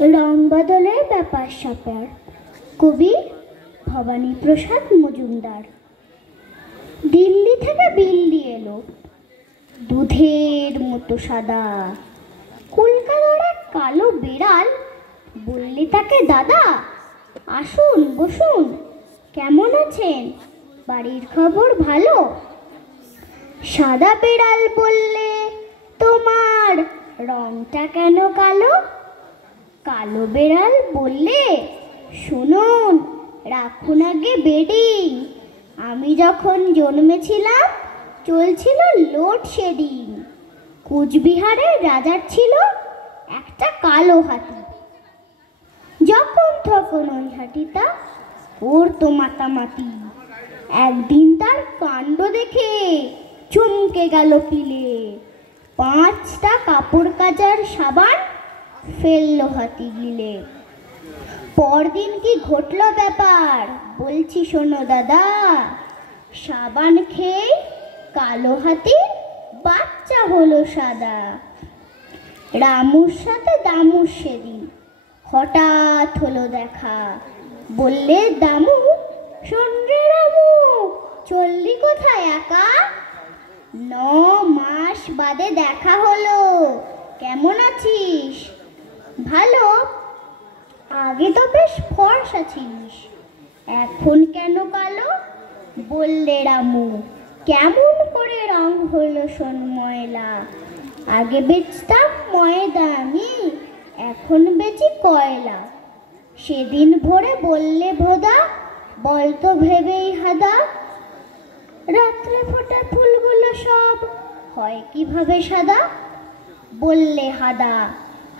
রং বদলের ব্যাপার স্যাপার। কবি ভবানী প্রসাদ মজুমদার। দিল্লি থেকে বিল্লি এলো, দুধের মতো সাদা। কলকাতার এক কালো বিড়াল বললে তাকে, দাদা আসুন বসুন, কেমন আছেন, বাড়ির খবর ভালো? সাদা বিড়াল বললে, তোমার রংটা কেন কালো? কালো বিড়াল বললে, শুনুন, রাখুন আগে বেডিং। আমি যখন জন্মেছিলাম চলছিল লোডশেডিং। কুচবিহারের রাজার ছিল একটা কালো হাতি। যখন তখন ওই হাতিটা করতো মাতামাতি। একদিন তার কাণ্ড দেখে চমকে গেল পিলে। 5টা কাপড় কাচার সাবান ফেললো হাতি গিলে। পরদিন কি ঘটলো ব্যাপার বলছি শোনো দাদা। সাবান খেয়ে কালো হাতির বাচ্চা হলো সাদা। রামুর সাথে দামুর সেদিন হঠাৎ হলো দেখা। বললে দামু, শোন রে রামু, চললি কোথায় একা? 9 মাস বাদে দেখা হলো, কেমন আছিস? ভালো, আগে তো বেশ ফর্সা ছিলিস, এখন কেন কালো? বললে রামু, কেমন করে রং হলো শোন ময়লা। আগে বেচতাম ময়দা আমি, এখন বেচি কয়লা। সেদিন ভোরে বললে ভোদা, বলতো ভেবেই হাদা। রাত্রে ফোটা ফুলগুলো সব হয় কিভাবে সাদা? বললে হাদা,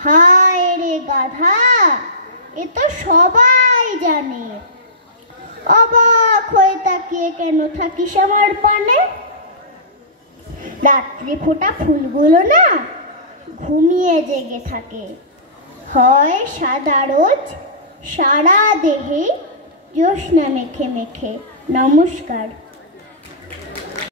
হায় রে গাধা, এ তো সবাই জানে। অবাক হয়ে তাকিয়ে কেন থাকিস আমার পানে? রাত্রে ফোটা ফুলগুলো না ঘুমিয়ে জেগে থাকে। হয় সাদা রোজ, সারা দেহে জ্যোৎস্না মেখে মেখে। নমস্কার।